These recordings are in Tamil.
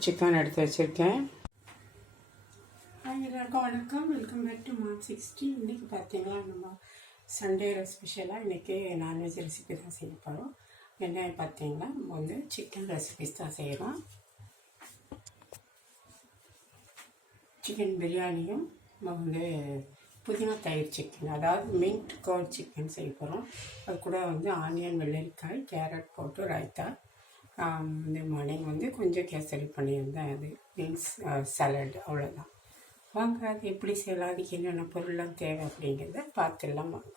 சிக்கன் எடுத்து வச்சுருக்கேன். ஹாய் எல்லாருக்கும் வணக்கம். Welcome back to Mark sixty இன்றைக்கி பார்த்தீங்கன்னா நம்ம சண்டே ஸ்பெஷலாக இன்றைக்கி நான்வெஜ் ரெசிபி தான் செய்ய போகிறோம் என்ன பார்த்தீங்கன்னா நம்ம வந்து சிக்கன் ரெசிபிஸ் தான் செய்கிறோம் சிக்கன் பிரியாணியும் நம்ம வந்து புதினா தயிர் சிக்கன் அதாவது மின்ட் கோல் சிக்கன் செய்ய போகிறோம் அது கூட வந்து ஆனியன் வெள்ளரிக்காய் கேரட் போட்டு ரைத்தா இந்த மார்னிங் வந்து கொஞ்சம் கேசரி பண்ணியிருந்தேன். அது மீன்ஸ் சாலட் அவ்வளோதான் வாங்க அது எப்படி செய்யலாம்? அதுக்கு என்னென்ன பொருள்லாம் தேவை அப்படிங்கிறத பார்த்துடலாம் வாங்க.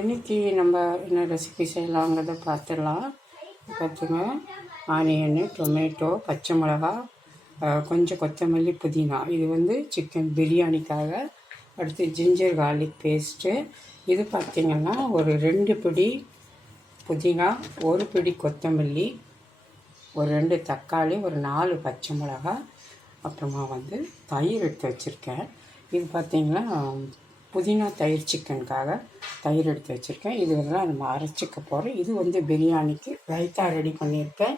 இன்றைக்கி நம்ம என்ன ரெசிபி செய்யலாங்கிறத பார்த்துடலாம். பார்த்துங்க. ஆனியன் டொமேட்டோ பச்சை மிளகா கொஞ்சம் கொத்தமல்லி புதினா. இது வந்து சிக்கன் பிரியாணிக்காக. அடுத்து ஜிஞ்சர் கார்லிக் பேஸ்ட்டு இது பார்த்திங்கன்னா ஒரு ரெண்டு பிடி புதினா ஒரு பிடி கொத்தமல்லி ஒரு ரெண்டு தக்காளி ஒரு நாலு பச்சை மிளகா அப்புறமா வந்து தயிர் எடுத்து வச்சுருக்கேன். இது பார்த்திங்கன்னா புதினா தயிர் சிக்கனுக்காக தயிர் எடுத்து வச்சுருக்கேன். இது வந்து நம்ம அரைச்சிக்க போகிறோம் இது வந்து பிரியாணிக்கு ரைத்தா ரெடி பண்ணியிருக்கேன்.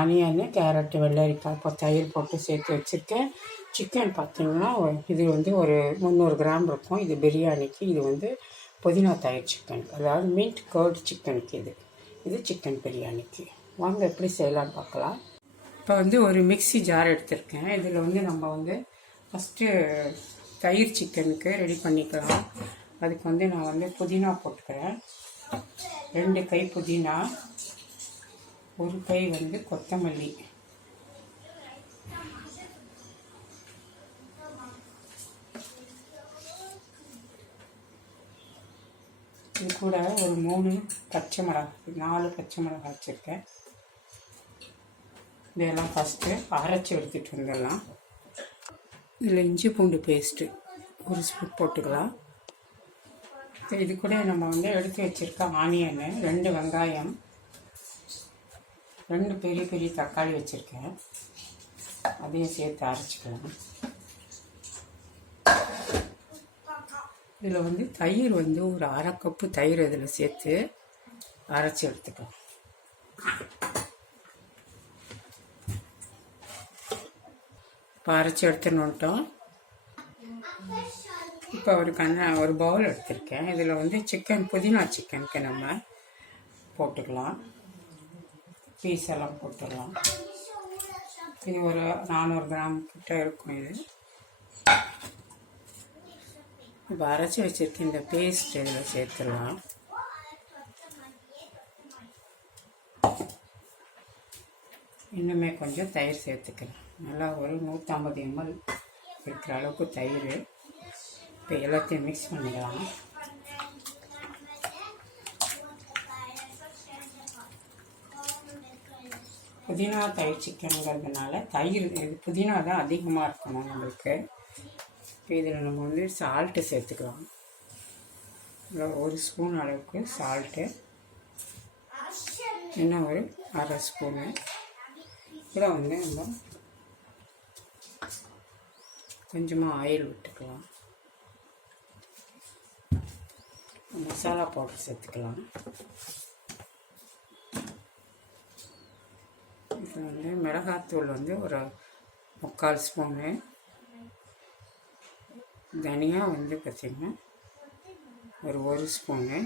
ஆனியனு கேரட்டு வெள்ளரிக்காய் இப்போ தயிர் போட்டு சேர்த்து வச்சுருக்கேன். சிக்கன் பார்த்திங்கன்னா இது வந்து ஒரு முந்நூறு கிராம் இருக்கும். இது பிரியாணிக்கு இது வந்து புதினா தயிர் சிக்கன் அதாவது மீன் கர்ட் சிக்கனுக்கு இது. இது சிக்கன் பிரியாணிக்கு. வாங்க எப்படி செய்யலாம்னு பார்க்கலாம். இப்போ வந்து ஒரு மிக்சி ஜார் எடுத்திருக்கேன். இதில் வந்து நம்ம வந்து ஃபஸ்ட்டு தயிர் சிக்கனுக்கு ரெடி பண்ணிக்கலாம். அதுக்கு வந்து நான் வந்து புதினா போட்டுக்கிறேன். ரெண்டு கை புதினா ஒரு கை வந்து கொத்தமல்லி. இது கூட ஒரு மூணு பச்சை மிளகாய் நாலு பச்சை மிளகாய் வச்சுருக்கேன். இதெல்லாம் ஃபஸ்ட்டு அரைச்சி எடுத்துகிட்டு வந்துடலாம். இதில் இஞ்சி பூண்டு பேஸ்ட்டு ஒரு ஸ்பூன் போட்டுக்கலாம். இது கூட நம்ம வந்து எடுத்து வச்சுருக்க ஆனியனு ரெண்டு வெங்காயம் ரெண்டு பெரிய பெரிய தக்காளி வச்சுருக்கேன். அதையும் சேர்த்து அரைச்சிக்கலாம். இதில் வந்து தயிர் வந்து ஒரு அரை கப்பு தயிர் இதில் சேர்த்து அரைச்சி எடுத்துக்கலாம். இப்போ அரைச்சி எடுத்துன்னு வந்துட்டோம். இப்போ ஒரு கண்ண ஒரு பவுல் எடுத்திருக்கேன். இதில் வந்து சிக்கன் புதினா சிக்கனுக்கு நம்ம போட்டுக்கலாம். பீஸ் எல்லாம் போட்டுடலாம். இது ஒரு நானூறு கிராம் கிட்ட இருக்கும் இது. இப்போ அரைச்சி வச்சிருக்க இந்த பேஸ்ட் இதில் சேர்த்துடலாம். இன்னுமே கொஞ்சம் தயிர் சேர்த்துக்கலாம். நல்லா ஒரு நூற்றம்பது எம்எல் இருக்கிற அளவுக்கு தயிர் இப்போ எல்லாத்தையும் மிக்ஸ் பண்ணிடலாம். புதினா தயிர் சிக்கனுங்கிறதுனால தயிர் இது புதினா தான் அதிகமாக இருக்கணும் நம்மளுக்கு. இதில் நம்ம வந்து சால்ட்டு சேர்த்துக்கலாம். ஒரு ஸ்பூன் அளவுக்கு சால்ட்டு. இன்னும் ஒரு அரை ஸ்பூனு. இதில் வந்து நம்ம கொஞ்சமாக ஆயில் விட்டுக்கலாம். மசாலா பவுடர் சேர்த்துக்கலாம். இது வந்து மிளகாத்தூள் வந்து ஒரு முக்கால் ஸ்பூனு. தனியா வந்து பார்த்திங்கன்னா ஒரு ஒரு ஸ்பூனு.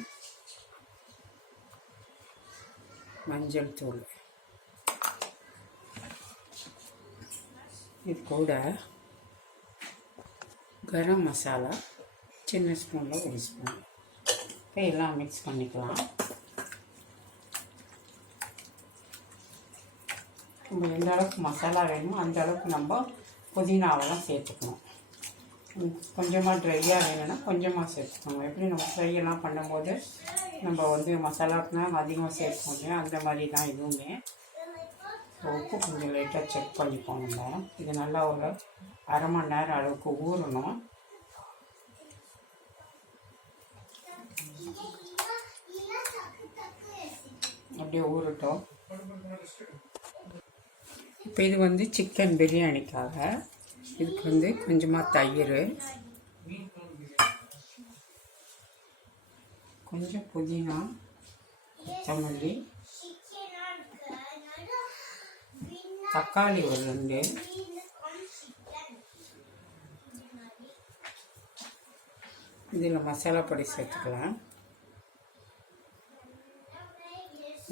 மஞ்சள் தூள். இது கூட கரம் மசாலா சின்ன ஸ்பூனில் ஒரு ஸ்பூன். இப்போ எல்லாம் மிக்ஸ் பண்ணிக்கலாம். நம்ம எந்த அளவுக்கு மசாலா வேணுமோ அந்த அளவுக்கு நம்ம புதினாவெல்லாம் சேர்த்துக்கணும். கொஞ்சமாக ட்ரையாக வேணும்னா கொஞ்சமாக சேர்த்துக்கோங்க. எப்படி நம்ம ஃப்ரையெல்லாம் பண்ணும்போது நம்ம வந்து மசாலாக்குனா அதிகமாக சேர்க்கணும் இல்லையா? அந்த மாதிரி தான் இதுவுமே. உப்பு கொஞ்சம் லைட்டாக செக் பண்ணிக்கோங்க இது நல்லா ஒரு அரை மணி நேரம் அளவுக்கு ஊறணும். அப்படியே ஊறட்டும். இப்போ இது வந்து சிக்கன் பிரியாணிக்காக இதுக்கு வந்து கொஞ்சமாக தயிர். கொஞ்சம் புதினா கொத்தமல்லி தக்காளி ஒரு ரெண்டு. இதில் மசாலா பொடி சேர்த்துக்கலாம்.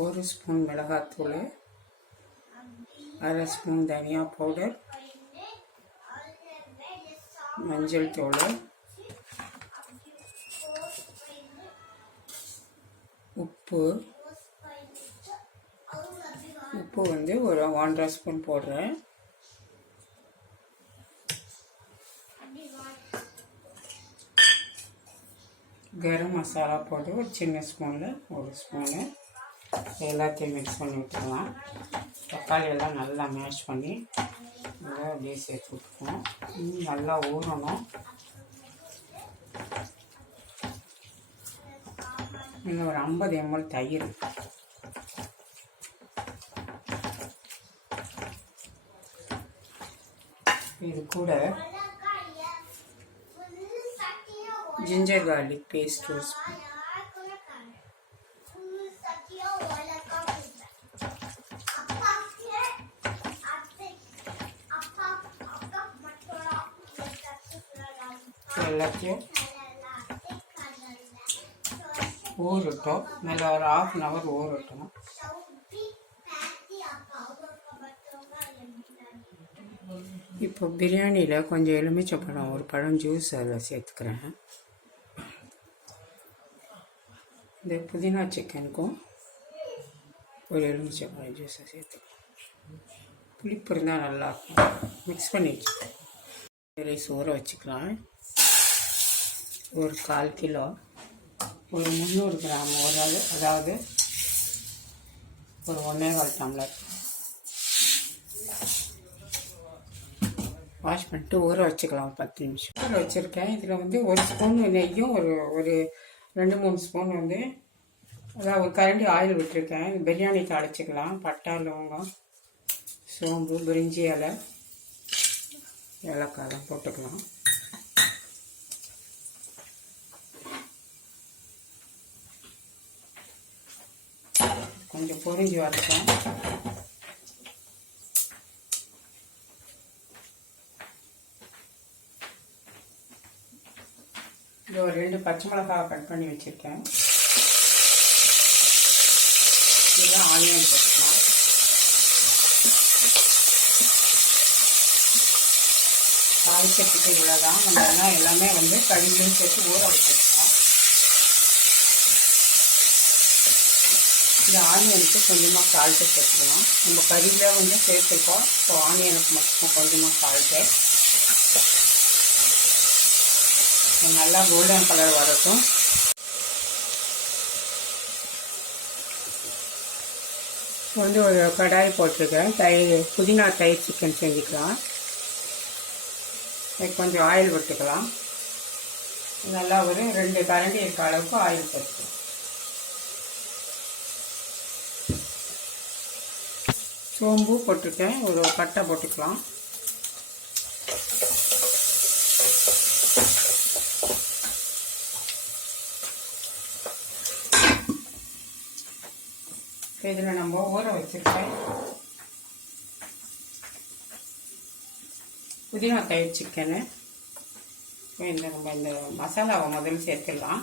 ஒரு ஸ்பூன் மிளகாத்தூள் அரை ஸ்பூன் தனியா பவுடர் மஞ்சள் தூள். உப்பு. உப்பு வந்து ஒரு ஒன்றரை ஸ்பூன் போடுறேன். கரம் மசாலா போட்டு ஒரு சின்ன ஸ்பூனில் ஒரு ஸ்பூனு எல்லாத்தையும் மிக்ஸ் பண்ணி விட்டுடலாம் தக்காளி எல்லாம் நல்லா மேஷ் பண்ணி அப்படியே சேர்த்து விட்டுக்கணும். இன்னும் நல்லா ஊறணும். இன்னும் ஒரு ஐம்பது எம்எல் தயிர். இது கூட ஜிஞ்சர் கார்லிக் பேஸ்ட் ஒரு ஸ்பூன் எல்லாத்தையும் ஊறட்டும். நல்லா ஒரு ஆஃப் அன் ஹவர் ஊறட்டும். இப்போ பிரியாணியில் கொஞ்சம் எலுமிச்சை பழம் ஒரு பழம் ஜூஸ் அதில் சேர்த்துக்கிறேன். இந்த புதினா சிக்கனுக்கும் ஒரு எலுமிச்சை பழம் ஜூஸை சேர்த்துக்கிறேன் புளிப்பு இருந்தால் நல்லாயிருக்கும் மிக்ஸ் பண்ணி வச்சுக்கலாம். ரைஸ் ஊற வச்சுக்கலாம். ஒரு கால் கிலோ ஒரு முந்நூறு கிராம் ஒரு அதாவது ஒரு ஒன்றே கால் டம்ளர். வாஷ் பண்ணிட்டு ஊற வச்சுக்கலாம் ஒரு பத்து நிமிஷம். ஊற வச்சுருக்கேன். இதில் வந்து ஒரு ஸ்பூன் நெய்யும் ஒரு ஒரு ரெண்டு மூணு ஸ்பூன் வந்து அதாவது ஒரு கரண்டி ஆயில் விட்டுருக்கேன். பிரியாணி தாளிச்சிக்கலாம் பட்டா லவங்கம் சோம்பு பிரிஞ்சி இலை ஏலக்காய் போட்டுக்கலாம். கொஞ்சம் பொறிஞ்சு வரட்டும். இது ஒரு ரெண்டு பச்சை மிளகாவை கட் பண்ணி வச்சுருக்கேன். இதுதான் ஆனியன் போட்டுக்கலாம். தாளிச்சத்துக்கு இவ்வளோதான் நம்ம எல்லாம் எல்லாமே வந்து கழுவியும் சேர்த்து ஊற வச்சிருக்கோம் இந்த ஆனியனுக்கு கொஞ்சமாக சால்ட்டு சேர்த்துக்கலாம். நம்ம கறியில் வந்து சேர்த்துருக்கோம். ஸோ ஆனியனுக்கு மட்டும் கொஞ்சமாக சால்ட்டு நல்லா கோல்டன் கலர் வரட்டும். வந்து ஒரு கடாய் போட்டிருக்கேன். தயிர் புதினா தயிர் சிக்கன் செஞ்சுக்கலாம். கொஞ்சம் ஆயில் விட்டுக்கலாம் நல்லா ஒரு ரெண்டு கரண்டி இருக்க அளவுக்கு ஆயில் போட்டுக்கலாம். சோம்பு போட்டிருக்கேன் ஒரு பட்டை போட்டுக்கலாம். இதில் நம்ம ஊற வச்சுருக்கேன் புதினா தயிர் சிக்கனு இந்த நம்ம இந்த மசாலாவை முதல்ல சேர்த்துடலாம்.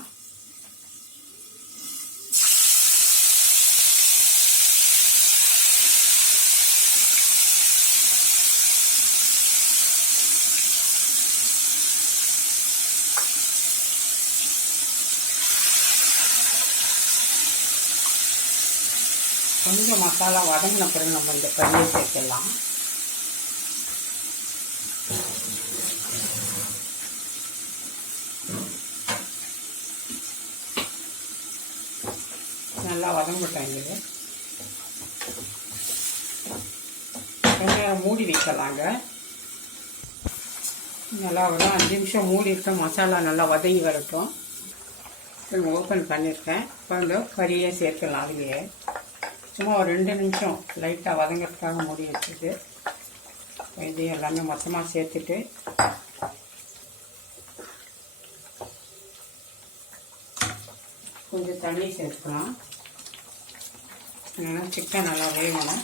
கொஞ்சம் மசாலா வதங்கின பிறகு நம்ம இந்த கறியை சேர்த்துடலாம். நல்லா வதங்கிட்டாங்க இது. மூடி வைக்கலாங்க. நல்லா வரும் அஞ்சு நிமிஷம் மூடி இருக்க மசாலா நல்லா வதங்கி வரட்டும். ஓப்பன் பண்ணியிருக்கேன் இப்போ இந்த கறியை சேர்க்கலாம் அதுலேயே. சும்மா ஒரு ரெண்டு நிமிஷம் லைட்டாக வதங்கிறதுக்காக மூடி வச்சுட்டு இதையும் எல்லாமே மொத்தமாக சேர்த்துட்டு கொஞ்சம் தண்ணி சேர்த்துக்கலாம். ஏன்னா சிக்கன் நல்லா வேகணும்.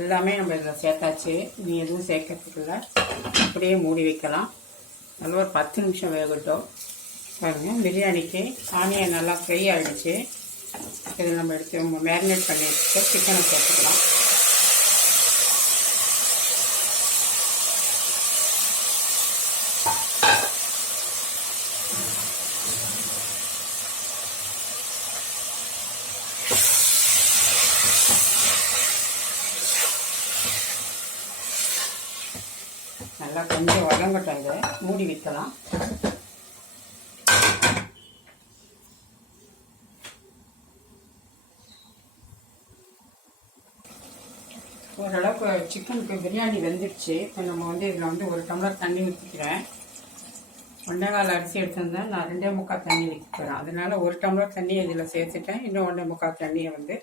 எல்லாமே நம்ம இதில் சேர்த்தாச்சு. நீ எதுவும் சேர்க்கறதுக்குள்ள அப்படியே மூடி வைக்கலாம். நல்லா ஒரு பத்து நிமிஷம் வேகட்டும். பாருங்கள் பிரியாணிக்கு ஆனியன் நல்லா ஃப்ரை ஆகிடுச்சு இதை நம்ம எடுத்து மேரினேட் பண்ணி வச்சுட்டு சிக்கனை சேர்த்துக்கலாம் நல்லா கொஞ்சம் வதங்கட்டும் இதை வைக்கலாம் ஓரளவுக்கு சிக்கனுக்கு பிரியாணி வெந்துடுச்சு இப்போ நம்ம வந்து இதில் வந்து ஒரு டம்ளர் தண்ணி ஊற்றிக்கிறேன் ஒன்றே கால் அரிசி எடுத்திருந்தேன். நான் ரெண்டே முக்கால் தண்ணி ஊற்றிக்கிறேன் அதனால ஒரு டம்ளர் தண்ணி இதில் சேர்த்துட்டேன். இன்னும் ஒன்றே முக்கால் தண்ணியை வந்து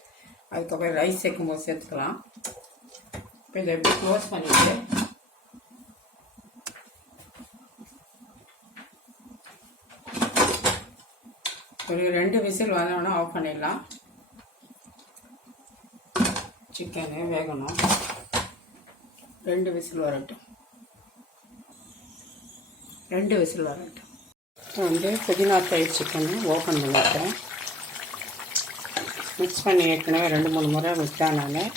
அதுக்கப்புறம் ரைஸ் சேர்க்கும் போது சேர்த்துக்கலாம். இப்போ இதை எப்படி க்ளோஸ் பண்ணிவிட்டு ஒரு ரெண்டு விசில் வந்தோடனே ஆஃப் பண்ணிடலாம். சிக்கனு வேகணும். ரெண்டு விசில் வரட்டும். ரெண்டு விசில் வரட்டும். இப்போ வந்து புதினா தயிர் சிக்கனு ஓப்பன் பண்ணிட்டேன். மிக்ஸ் பண்ணி ஏற்கனவே ரெண்டு மூணு முறை விட்டேன் நான்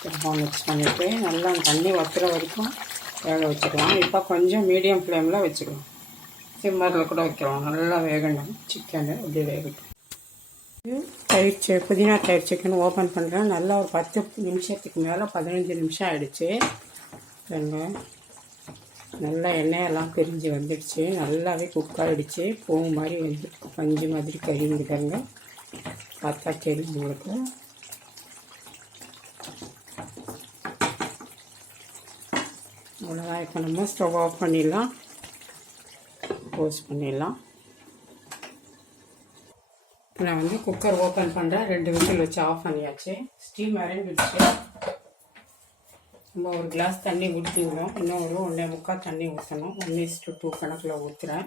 திரும்ப மிக்ஸ் பண்ணிவிட்டு நல்லா தண்ணி வத்துற வரைக்கும் வேக வச்சுக்கலாம். இப்போ கொஞ்சம் மீடியம் ஃப்ளேமில் வச்சுக்கலாம். சிம்மரில் கூட வைக்கலாம் நல்லா வேகணும். சிக்கனு அப்படியே வேகட்டும். தயிர் சி புதினா தயிர் சிக்கன் ஓப்பன் பண்ணுறேன் நல்லா ஒரு பத்து நிமிஷத்துக்கு மேலே பதினஞ்சு நிமிஷம் ஆகிடுச்சு நல்லா எண்ணெயெல்லாம் பிரிஞ்சு வந்துடுச்சு. நல்லாவே குக் ஆகிடுச்சு பூ மாதிரி வந்து பஞ்சு மாதிரி கறிந்து பார்த்தா தெரியும் உங்களுக்கு அவ்வளோதான் இப்போ நம்ம ஸ்டவ் ஆஃப் பண்ணிடலாம். க்ளோஸ் பண்ணிடலாம். இப்போ நான் வந்து குக்கர் ஓப்பன் பண்ணுறேன் ரெண்டு விசில் வச்சு ஆஃப் பண்ணியாச்சு. ஸ்டீம் இறங்கிடுச்சு நம்ம ஒரு கிளாஸ் தண்ணி ஊற்றிக்கணும் இன்னும் ஒரு ஒன்றே முக்கால் தண்ணி ஊற்றணும் ஒன் இஸ் டு டூ கணக்கில் ஊற்றுறேன்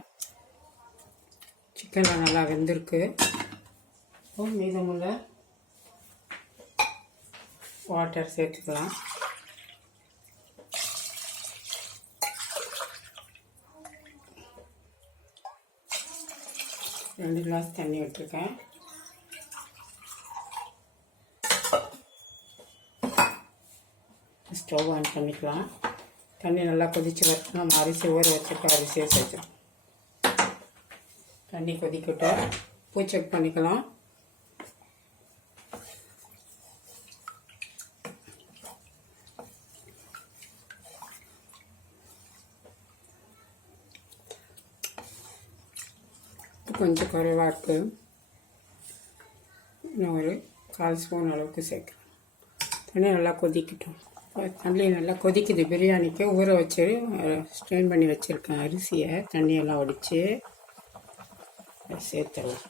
சிக்கனில் நல்லா வெந்திருக்கு. மீதமுள்ள வாட்டர் சேர்த்துக்கலாம். ரெண்டு கிளாஸ் தண்ணி விட்டுருக்கேன் ஸ்டவ் ஆன் பண்ணிக்கலாம். தண்ணி நல்லா கொதிச்சு வரட்டும். நம்ம அரிசி ஊற வச்சுட்டு அரிசியை சேர்த்துறோம். தண்ணி கொதிக்கட்டும். பூ செக் பண்ணிக்கலாம். கொஞ்சம் குறைவாக்கு இன்னும் ஒரு கால் ஸ்பூன் அளவுக்கு சேர்க்குறேன். தண்ணி நல்லா கொதிக்கட்டும். தண்ணி நல்லா கொதிக்குது. பிரியாணிக்கு ஊற வச்சு ஸ்ட்ரெயின் பண்ணி வச்சுருக்கேன் அரிசியை. தண்ணியெல்லாம் ஒடித்து சேர்த்துடலாம்.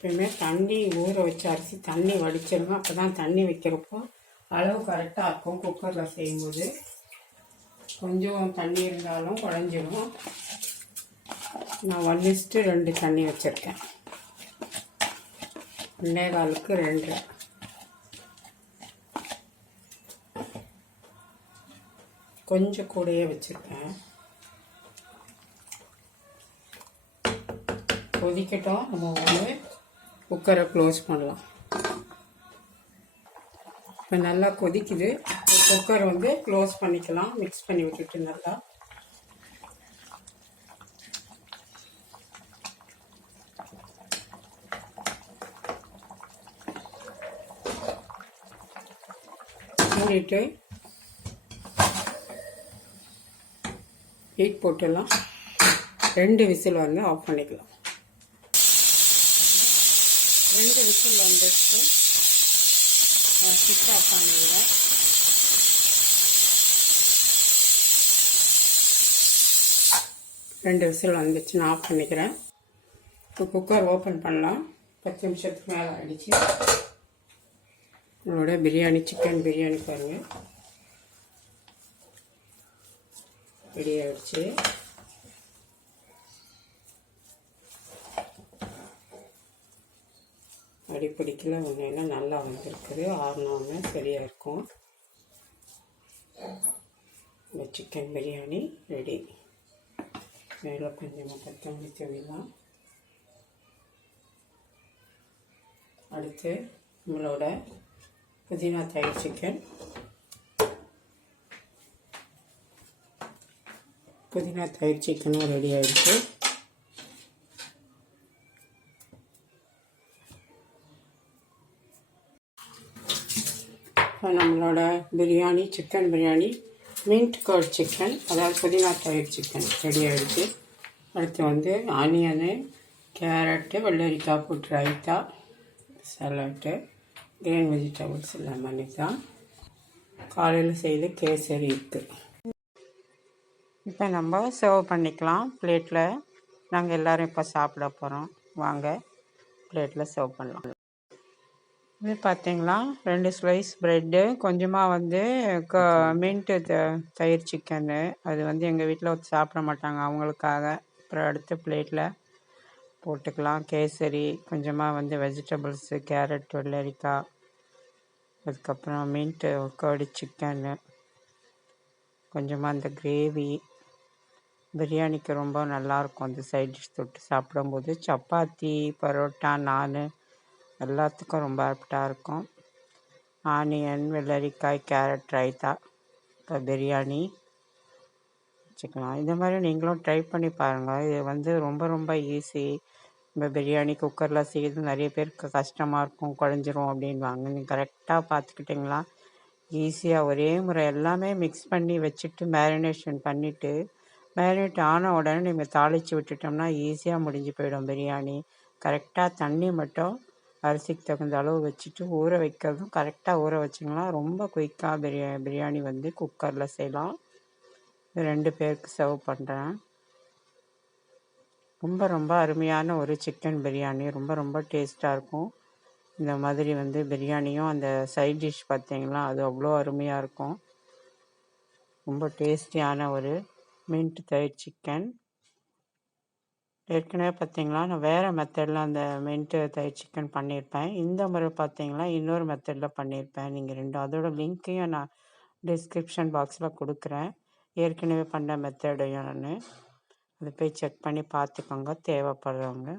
எப்பயுமே தண்ணி ஊற வச்ச அரிசி தண்ணி வடிச்சிருங்க அப்போ தான் தண்ணி வைக்கிறப்போ அளவு கரெக்டாக இருக்கும் குக்கரில் செய்யும்போது. கொஞ்சம் தண்ணி இருந்தாலும் குழஞ்சிடும் நான் ஒன் ரெண்டு தண்ணி வச்சுருக்கேன். ரெண்டே காலுக்கு ரெண்டு. கொஞ்சம் கூடயே வச்சுருக்கேன். கொதிக்கட்டும். நம்ம வந்து குக்கரை க்ளோஸ் பண்ணலாம். இப்போ நல்லா கொதிக்குது. குக்கர் வந்து க்ளோஸ் பண்ணிக்கலாம். மிக்ஸ் பண்ணி விட்டுட்டு நல்லா. மூடிட்டு ஹீட் போட்டுடலாம் ரெண்டு விசில் வந்து ஆஃப் பண்ணிக்கலாம். ரெண்டு விசில் வந்துட்டு ஸ்விட்ச் ஆஃப் பண்ணிக்கிறேன் ரெண்டு விசில் வந்துச்சு. நான் ஆஃப் பண்ணிக்கிறேன். இப்போ குக்கர் ஓப்பன் பண்ணலாம். பத்து நிமிஷத்துக்கு மேலே ஆகிடுச்சு உங்களோட பிரியாணி சிக்கன் பிரியாணி பாருங்கள் ரெடி ஆகிடுச்சு அடிப்படிக்கில் ஒன்றையெல்லாம் நல்லா வந்திருக்குது. ஆறினோன்னு சரியாக இருக்கும். இந்த சிக்கன் பிரியாணி ரெடி மேலே கொஞ்சமாக கொத்தமல்லி தவிலாம் அடுத்து நம்மளோட புதினா தயிர் சிக்கன் புதினா தயிர் சிக்கனும் ரெடி ஆகிடுச்சு இப்போ நம்மளோட biryani chicken biryani mint curd chicken அதாவது புதினா தயிர் சிக்கன் ரெடி ஆகிடுச்சு அடுத்து வந்து ஆனியனு கேரட்டு வெள்ளரிக்காய் போட்டு ரைத்தா சலாட்டு கிரீன் வெஜிடபிள்ஸ் எல்லாமே தான் காலையில் செய்த கேசரி இருக்குது இப்போ நம்ம சர்வ் பண்ணிக்கலாம். பிளேட்டில் நாங்கள் எல்லோரும் இப்போ சாப்பிட போகிறோம் வாங்க பிளேட்டில் சர்வ் பண்ணலாம். இது பார்த்தீங்களா ரெண்டு ஸ்லைஸ் ப்ரெட்டு கொஞ்சமாக வந்து க மின்ட்டு த தயிர் சிக்கனு அது வந்து எங்கள் வீட்டில் சாப்பிட மாட்டாங்க. அவங்களுக்காக. அப்புறம் அடுத்த பிளேட்டில் போட்டுக்கலாம். கேசரி கொஞ்சமாக வந்து வெஜிடபிள்ஸு கேரட் வெள்ளரிக்காய் அதுக்கப்புறம் மின்ட்டு கர்டு சிக்கனு கொஞ்சமாக அந்த கிரேவி பிரியாணிக்கு ரொம்ப நல்லாயிருக்கும் அந்த சைட் டிஷ் தொட்டு சாப்பிடும்போது. சப்பாத்தி பரோட்டா நான் எல்லாத்துக்கும் ரொம்ப ஆப்டாக இருக்கும். ஆனியன் வெள்ளரிக்காய் கேரட் ரைத்தா இப்போ பிரியாணி வச்சுக்கலாம். இந்த மாதிரி நீங்களும் ட்ரை பண்ணி பாருங்கள் இது வந்து ரொம்ப ரொம்ப ஈஸி. இந்த பிரியாணி குக்கரில் செய்யுது நிறைய பேருக்கு கஷ்டமாக இருக்கும் குழஞ்சிரும் அப்படின்வாங்க நீங்கள் கரெக்டாக பார்த்துக்கிட்டிங்களா? ஈஸியாக ஒரே முறை எல்லாமே மிக்ஸ் பண்ணி வச்சுட்டு மேரினேஷன் பண்ணிவிட்டு மேரினேட் ஆன உடனே நீங்கள் தாளித்து விட்டுட்டோம்னா ஈஸியாக முடிஞ்சு போயிடும் பிரியாணி. கரெக்டாக தண்ணி மட்டும் அரிசிக்கு தகுந்த அளவு வச்சுட்டு ஊற வைக்கிறதும் கரெக்டாக ஊற வச்சிங்கன்னா ரொம்ப குயிக்காக பிரியா பிரியாணி வந்து குக்கரில் செய்யலாம். ரெண்டு பேருக்கு சர்வ் பண்ணுறேன் ரொம்ப ரொம்ப அருமையான ஒரு சிக்கன் பிரியாணி. ரொம்ப ரொம்ப டேஸ்ட்டாக இருக்கும். இந்த மாதிரி வந்து பிரியாணியும் அந்த சைட் டிஷ் பார்த்தீங்கன்னா அது அவ்வளோ அருமையாக இருக்கும். ரொம்ப டேஸ்டியான ஒரு மின்ட் தயிர் சிக்கன் ஏற்கனவே பார்த்திங்களா நான் வேறு மெத்தடில் அந்த மென்ட்டு தயிர் சிக்கன் பண்ணியிருப்பேன் இந்த முறை பார்த்திங்கன்னா இன்னொரு மெத்தடில் பண்ணியிருப்பேன் நீங்கள் ரெண்டு அதோட லிங்க்கையும் நான் டிஸ்கிரிப்ஷன் பாக்ஸில் கொடுக்குறேன். ஏற்கனவே பண்ண மெத்தடையும் நான். அதை போய் செக் பண்ணி பார்த்துக்கோங்க தேவைப்படுறவங்க.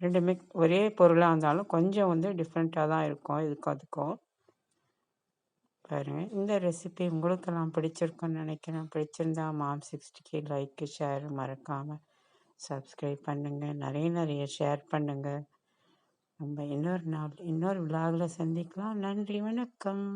ரெண்டுமே ஒரே பொருளாக இருந்தாலும் கொஞ்சம் வந்து டிஃப்ரெண்ட்டாக தான் இருக்கும் இதுக்கும் அதுக்கும். பாருங்கள் இந்த ரெசிபி உங்களுக்கெல்லாம் பிடிச்சிருக்குன்னு நினைக்கிறேன். பிடிச்சிருந்தா மாம் சிக்ஸ்டிக்கு லைக்கு ஷேர் மறக்காமல் சப்ஸ்கிரைப் பண்ணுங்கள் நிறைய நிறைய ஷேர் பண்ணுங்கள் நம்ம இன்னொரு நாள் இன்னொரு விழாவில் சந்திக்கலாம். நன்றி. வணக்கம்.